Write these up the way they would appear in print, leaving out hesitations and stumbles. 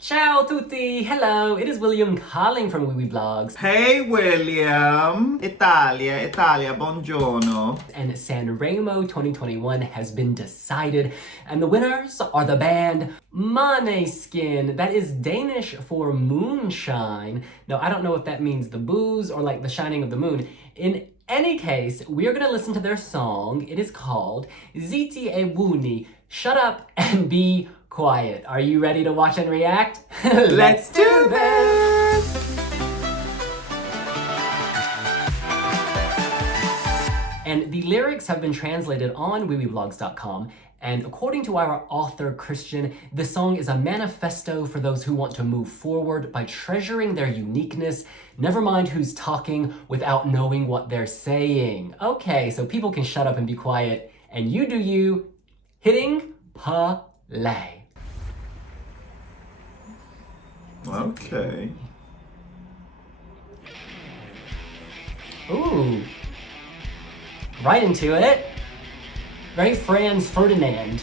Ciao tutti! Hello, it is William calling from Wiwibloggs. Hey William! Italia, buongiorno. And Sanremo 2021 has been decided, and the winners are the band Måneskin. That is Danish for moonshine. Now, I don't know if that means the booze or like the shining of the moon. In any case, we're gonna listen to their song. It is called Zitti e buoni. Shut up and be quiet. Are you ready to watch and react? Let's do this! And the lyrics have been translated on Wiwibloggs.com, and according to our author Christian, the song is a manifesto for those who want to move forward by treasuring their uniqueness, never mind who's talking, without knowing what they're saying. Okay, so people can shut up and be quiet, and you do you, hitting play. Okay. Ooh. Right into it. Very Franz Ferdinand.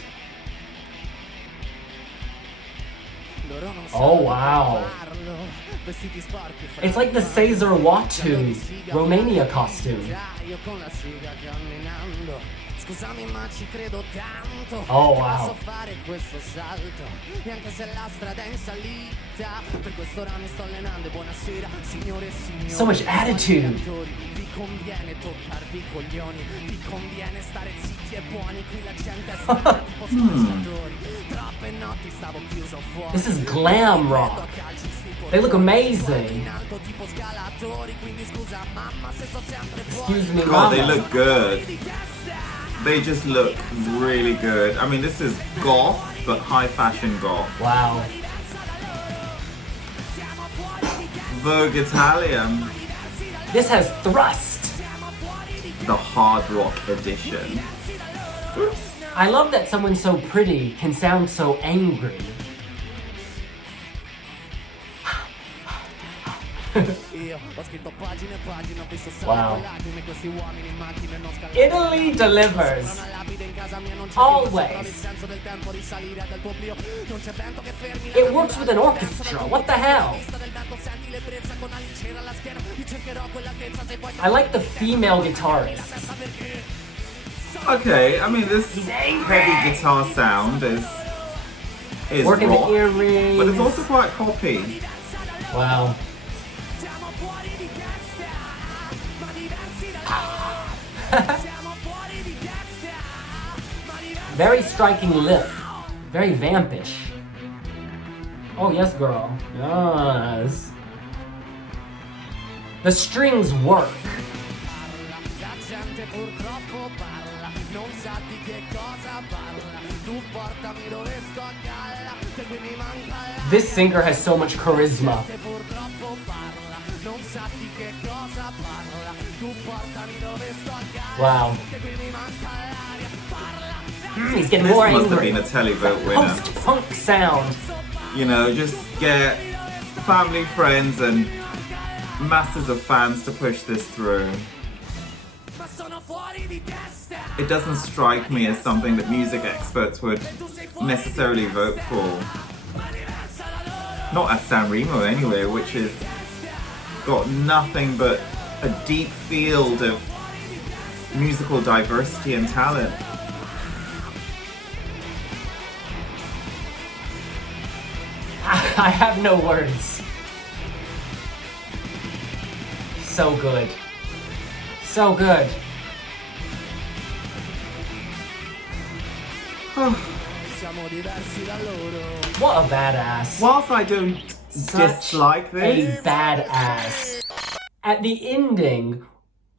Oh wow. It's like the Cesar Watu Romania costume. Oh wow. So much attitude. This is glam rock. They look amazing. Excuse me, God, mama. they look good. They just look really good. I mean, this is goth, but high fashion goth. Wow. Vogue Italian, This has thrust. the hard rock edition. I love that someone so pretty can sound so angry. Wow. Italy delivers. Always. It works with an orchestra. What the hell? I like the female guitarists. Okay, I mean, this heavy guitar sound is Working rock, the earrings. but it's also quite poppy. Wow. Very striking lip. Very vampish. Oh, yes, girl. Yes. The strings work. This singer has so much charisma. Wow. He's getting This more must have angry. been a televote winner. Post-punk sound. You know, just get family, friends, and masses of fans to push this through. It doesn't strike me as something that music experts would necessarily vote for. Not at Sanremo anyway, which has got nothing but a deep field of musical diversity and talent. I have no words. So good. So good. What a badass. Whilst I don't dislike A this, badass. At the ending,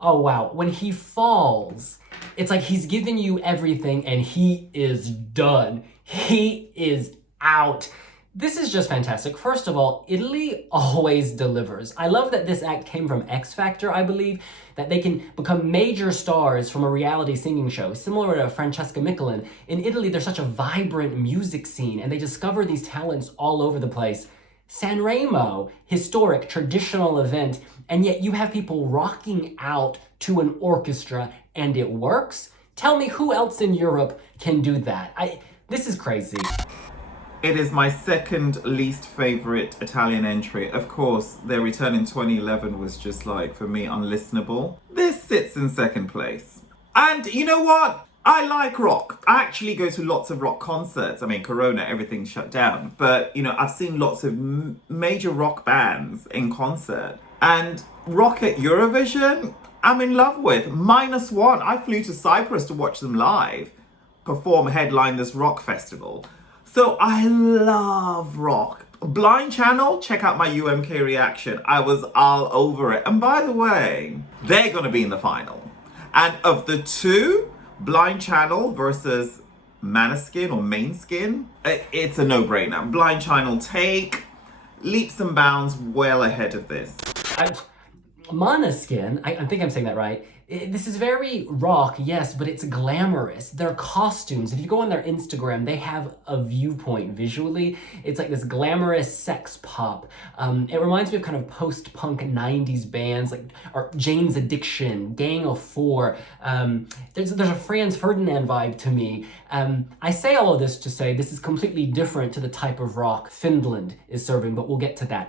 oh wow, when he falls, it's like he's given you everything and he is done. He is out. This is just fantastic. First of all, Italy always delivers. I love that this act came from X Factor, I believe, that they can become major stars from a reality singing show, similar to Francesca Michelin. In Italy, there's such a vibrant music scene, and they discover these talents all over the place. Sanremo, historic, traditional event, and yet you have people rocking out to an orchestra, and it works? Tell me who else in Europe can do that? This is crazy. It is my second least favorite Italian entry. Of course, their return in 2011 was just like, for me, unlistenable. This sits in second place. And you know what? I like rock. I actually go to lots of rock concerts. I mean, Corona, everything's shut down. But, you know, I've seen lots of major rock bands in concert. And rock at Eurovision, I'm in love with. -1. I flew to Cyprus to watch them live perform, headline this rock festival. So I love rock. Blind Channel, check out my UMK reaction. I was all over it. And by the way, they're going to be in the final. And of the two, Blind Channel versus Måneskin or Måneskin, it's a no-brainer. Blind Channel take leaps and bounds well ahead of this. Måneskin, I think I'm saying that right. This is very rock, yes, but it's glamorous. Their costumes, if you go on their Instagram, they have a viewpoint visually. It's like this glamorous sex pop. It reminds me of kind of post-punk 90s bands like Jane's Addiction, Gang of Four. There's a Franz Ferdinand vibe to me. I say all of this to say this is completely different to the type of rock Finland is serving, but we'll get to that.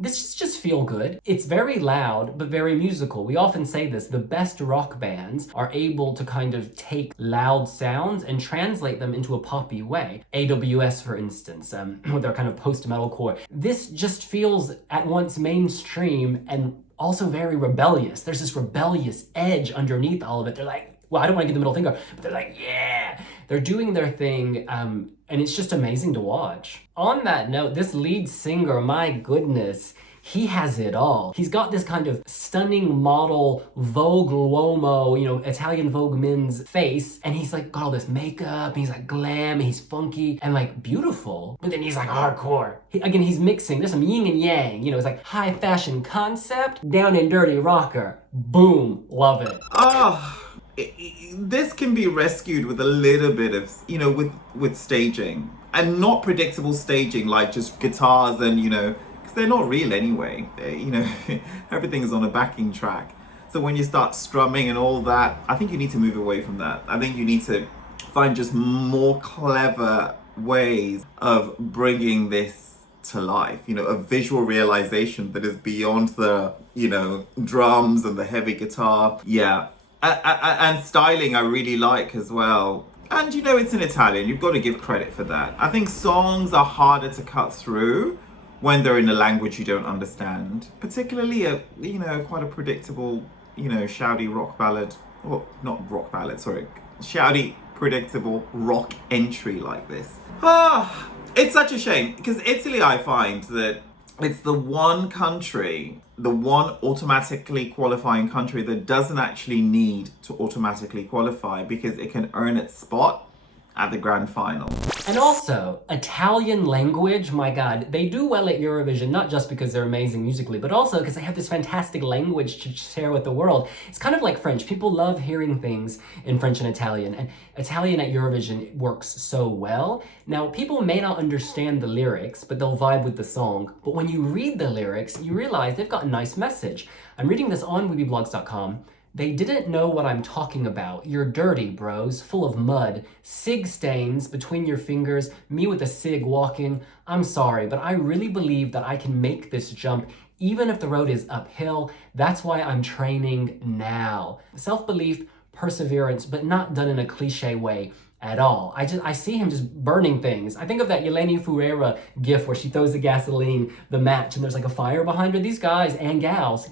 This just feel good. It's very loud, but very musical. We often say this, the best rock bands are able to kind of take loud sounds and translate them into a poppy way. AWS, for instance, with their kind of post-metalcore. This just feels at once mainstream and also very rebellious. There's this rebellious edge underneath all of it. They're like, well, I don't want to give the middle finger, but they're like, yeah. They're doing their thing, and it's just amazing to watch. On that note, this lead singer, my goodness, he has it all. He's got this kind of stunning model Vogue Uomo, you know, Italian Vogue men's face, and he's like got all this makeup, and he's like glam, and he's funky, and like beautiful, but then he's like hardcore. He's mixing, there's some yin and yang, you know, it's like high fashion concept, down and dirty rocker. Boom, love it. This can be rescued with a little bit of, you know, with staging, and not predictable staging like just guitars and, you know, because they're not real anyway. You know, everything is on a backing track. So when you start strumming and all that, I think you need to move away from that. I think you need to find just more clever ways of bringing this to life, you know, a visual realization that is beyond the, you know, drums and the heavy guitar. Yeah. And styling I really like as well. And you know, it's in Italian, you've got to give credit for that. I think songs are harder to cut through when they're in a language you don't understand, particularly you know, quite a predictable, you know, shouty rock ballad, or not rock ballad, sorry, shouty predictable rock entry like this. It's such a shame, because Italy, I find that it's the one country, the one automatically qualifying country that doesn't actually need to automatically qualify, because it can earn its spot at the grand final. And also, Italian language, my God, they do well at Eurovision, not just because they're amazing musically, but also because they have this fantastic language to share with the world. It's kind of like French. People love hearing things in French and Italian at Eurovision works so well. Now, people may not understand the lyrics, but they'll vibe with the song. But when you read the lyrics, you realize they've got a nice message. I'm reading this on Wiwibloggs.com. They didn't know what I'm talking about. You're dirty, bros, full of mud. Sig stains between your fingers, me with a cig walking. I'm sorry, but I really believe that I can make this jump even if the road is uphill. That's why I'm training now. Self-belief, perseverance, but not done in a cliche way at all. I see him just burning things. I think of that Yeleni Furera gif where she throws the gasoline, the match, and there's like a fire behind her. These guys and gals,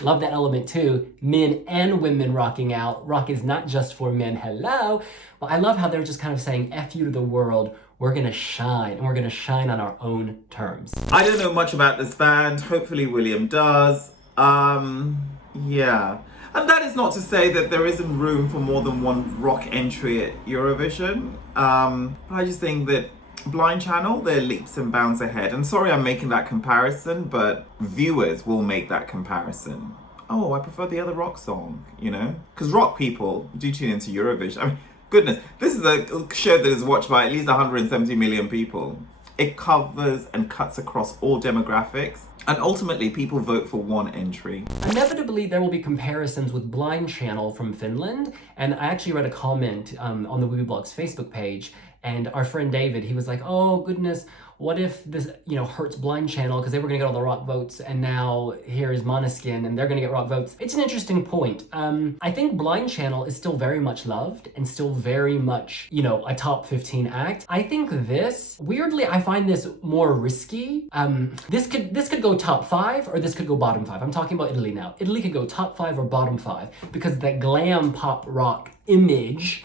love that element too. Men and women rocking out. Rock is not just for men. Hello. Well, I love how they're just kind of saying F you to the world. We're gonna shine, and we're gonna shine on our own terms. I don't know much about this band. Hopefully William does. Yeah. And that is not to say that there isn't room for more than one rock entry at Eurovision. I just think that Blind Channel, they're leaps and bounds ahead. And sorry I'm making that comparison, but viewers will make that comparison. Oh, I prefer the other rock song, you know? Because rock people do tune into Eurovision. I mean, goodness, this is a show that is watched by at least 170 million people. It covers and cuts across all demographics. And ultimately, people vote for one entry. Inevitably, there will be comparisons with Blind Channel from Finland. And I actually read a comment on the Wiwibloggs Facebook page, And our friend David, he was like, oh goodness, what if this, hurts Blind Channel because they were gonna get all the rock votes, and now here is Måneskin and they're gonna get rock votes. It's an interesting point. I think Blind Channel is still very much loved and still very much, a top 15 act. I think this, weirdly, I find this more risky. This could go top 5 or this could go bottom 5. I'm talking about Italy now. Italy could go top 5 or bottom 5 because that glam pop rock image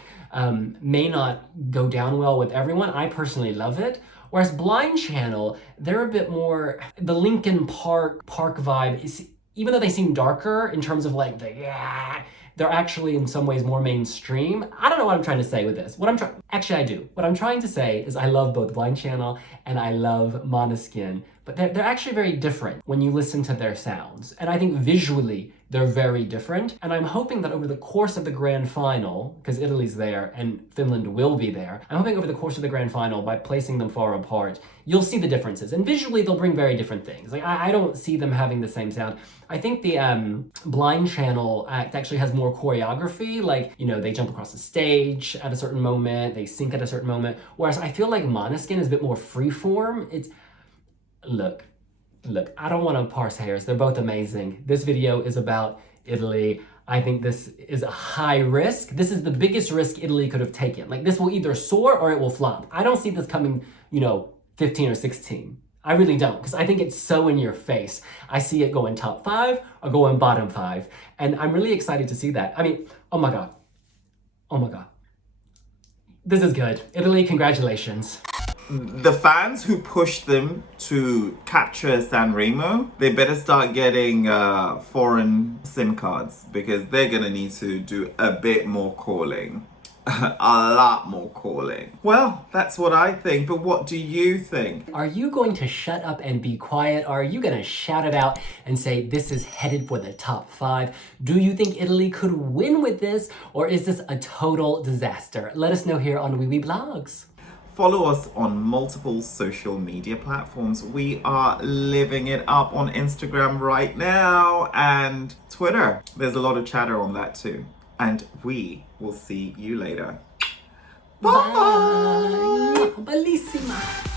may not go down well with everyone. I personally love it. Whereas Blind Channel, they're a bit more, the Linkin Park vibe is, even though they seem darker in terms of like they're actually in some ways more mainstream. I don't know what I'm trying to say with this. Actually I do. What I'm trying to say is I love both Blind Channel and I love Måneskin, but they're actually very different when you listen to their sounds. And I think visually they're very different. And I'm hoping that over the course of the grand final, because Italy's there and Finland will be there, I'm hoping over the course of the grand final, by placing them far apart, you'll see the differences. And visually they'll bring very different things. Like I don't see them having the same sound. I think the Blind Channel act actually has more choreography. Like, they jump across the stage at a certain moment, they sync at a certain moment. Whereas I feel like Måneskin is a bit more freeform. Look, I don't want to parse hairs. They're both amazing. This video is about Italy. I think this is a high risk. This is the biggest risk Italy could have taken. Like, this will either soar or it will flop. I don't see this coming, 15 or 16. I really don't, because I think it's so in your face. I see it going top 5 or going bottom 5. And I'm really excited to see that. I mean, oh my God. This is good. Italy, congratulations. The fans who pushed them to capture Sanremo, they better start getting foreign SIM cards, because they're gonna need to do a bit more calling. A lot more calling. Well, that's what I think, but what do you think? Are you going to shut up and be quiet? Or are you gonna shout it out and say this is headed for the top 5? Do you think Italy could win with this, or is this a total disaster? Let us know here on Wiwibloggs. Follow us on multiple social media platforms. We are living it up on Instagram right now and Twitter. There's a lot of chatter on that too. And we will see you later. Bye. Bellissima.